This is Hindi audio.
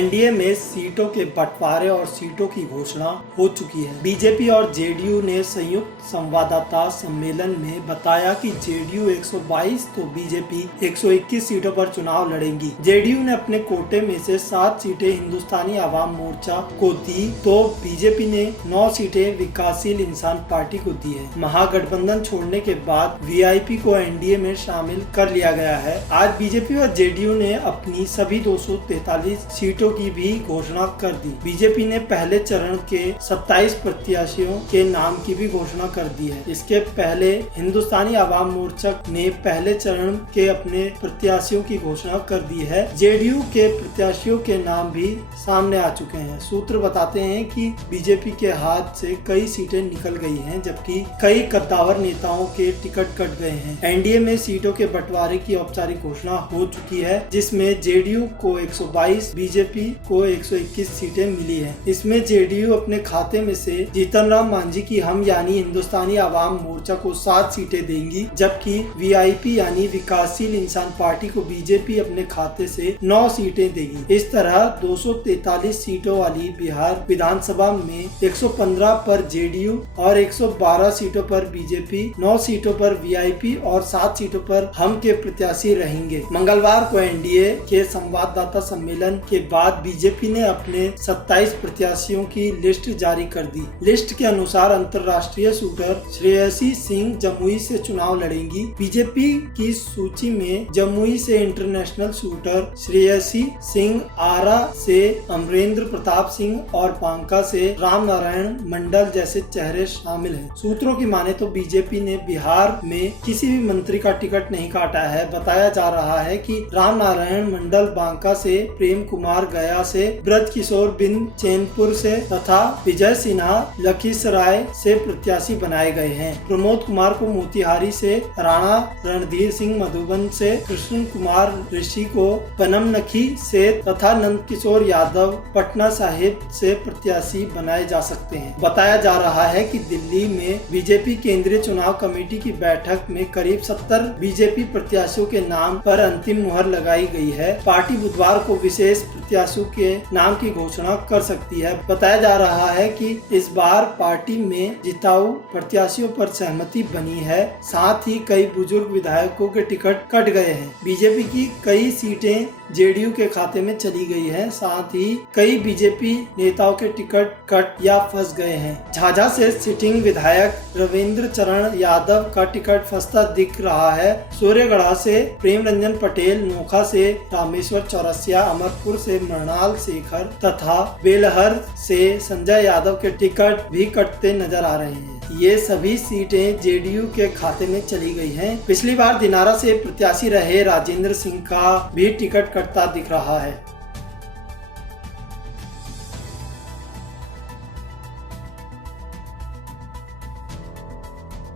एनडीए में सीटों के बंटवारे और सीटों की घोषणा हो चुकी है। बीजेपी और जेडीयू ने संयुक्त संवाददाता सम्मेलन में बताया कि जेडीयू 122 तो बीजेपी 121 सीटों पर चुनाव लड़ेंगी। जेडीयू ने अपने कोटे में से 7 सीटें हिंदुस्तानी आवाम मोर्चा को दी तो बीजेपी ने 9 सीटें विकासशील इंसान पार्टी को दी है। महागठबंधन छोड़ने के बाद वीआईपी को एनडीए में शामिल कर लिया गया है। आज बीजेपी और जेडीयू ने अपनी सभी 243 सीटों की भी घोषणा कर दी। बीजेपी ने पहले चरण के 27 प्रत्याशियों के नाम की भी घोषणा कर दी है। इसके पहले हिंदुस्तानी आवाम मोर्चा ने पहले चरण के अपने प्रत्याशियों की घोषणा कर दी है। जेडीयू के प्रत्याशियों के नाम भी सामने आ चुके हैं। सूत्र बताते हैं कि बीजेपी के हाथ से कई सीटें निकल गई हैं, जबकि कई कद्दावर नेताओं के टिकट कट गए हैं। एनडीए में सीटों के बंटवारे की औपचारिक घोषणा हो चुकी है, जिसमें जेडीयू को 122, बीजेपी को 121 सीटें मिली हैं। इसमें जेडीयू अपने खाते में से जीतन राम मांझी की हम यानी हिंदुस्तानी आवाम मोर्चा को 7 सीटें देंगी, जबकि वीआईपी यानी विकासशील इंसान पार्टी को बीजेपी अपने खाते से 9 सीटें देगी। इस तरह 243 सीटों वाली बिहार विधानसभा में 115 पर जेडीयू और 112 सीटों पर बीजेपी, 9 सीटों पर वीआईपी और 7 सीटों पर हम के प्रत्याशी रहेंगे। मंगलवार को एनडीए के संवाददाता सम्मेलन के बाद बीजेपी ने अपने 27 प्रत्याशियों की लिस्ट जारी कर दी। लिस्ट के अनुसार अंतर्राष्ट्रीय शूटर श्रेयसी सिंह जमुई से चुनाव लड़ेंगी। बीजेपी की सूची में जमुई से इंटरनेशनल शूटर श्रेयसी सिंह, आरा से अमरेंद्र प्रताप सिंह और बांका से राम नारायण मंडल जैसे चेहरे शामिल हैं। सूत्रों की माने तो बीजेपी ने बिहार में किसी भी मंत्री का टिकट नहीं काटा है। बताया जा रहा है कि राम नारायण मंडल बांका से, प्रेम कुमार गया से, ब्रज किशोर बिंद चैनपुर से तथा विजय सिन्हा लखीसराय से प्रत्याशी बनाए गए हैं। प्रमोद कुमार को मोतिहारी से, राणा रणधीर सिंह मधुबन से, कृष्ण कुमार ऋषि को पनमनखी से तथा नंद किशोर यादव पटना साहिब से प्रत्याशी बनाए जा सकते हैं। बताया जा रहा है कि दिल्ली में बीजेपी केंद्रीय चुनाव कमेटी की बैठक में करीब 70 बीजेपी प्रत्याशियों के नाम पर अंतिम मुहर लगाई गई है। पार्टी बुधवार को विशेष प्रत्याशियों के नाम की घोषणा कर सकती है। बताया जा रहा है कि इस बार पार्टी में जिताऊ प्रत्याशियों पर सहमति बनी है। साथ ही कई बुजुर्ग विधायकों के टिकट कट गए हैं। बीजेपी की कई सीटें जेडीयू के खाते में चली गई है। साथ ही कई बीजेपी नेताओं के टिकट कट या फंस गए हैं। झाझा से सिटिंग विधायक रविंद्र चरण यादव का टिकट फंसता दिख रहा है। सूर्यगढ़ा से प्रेम रंजन पटेल, नोखा से रामेश्वर चौरसिया, अमरपुर से मृणाल शेखर तथा बेलहर से संजय यादव के टिकट भी कटते नजर आ रहे हैं। ये सभी सीटें जेडीयू के खाते में चली गई हैं। पिछली बार दिनारा से प्रत्याशी रहे राजेंद्र सिंह का भी टिकट कटता दिख रहा है।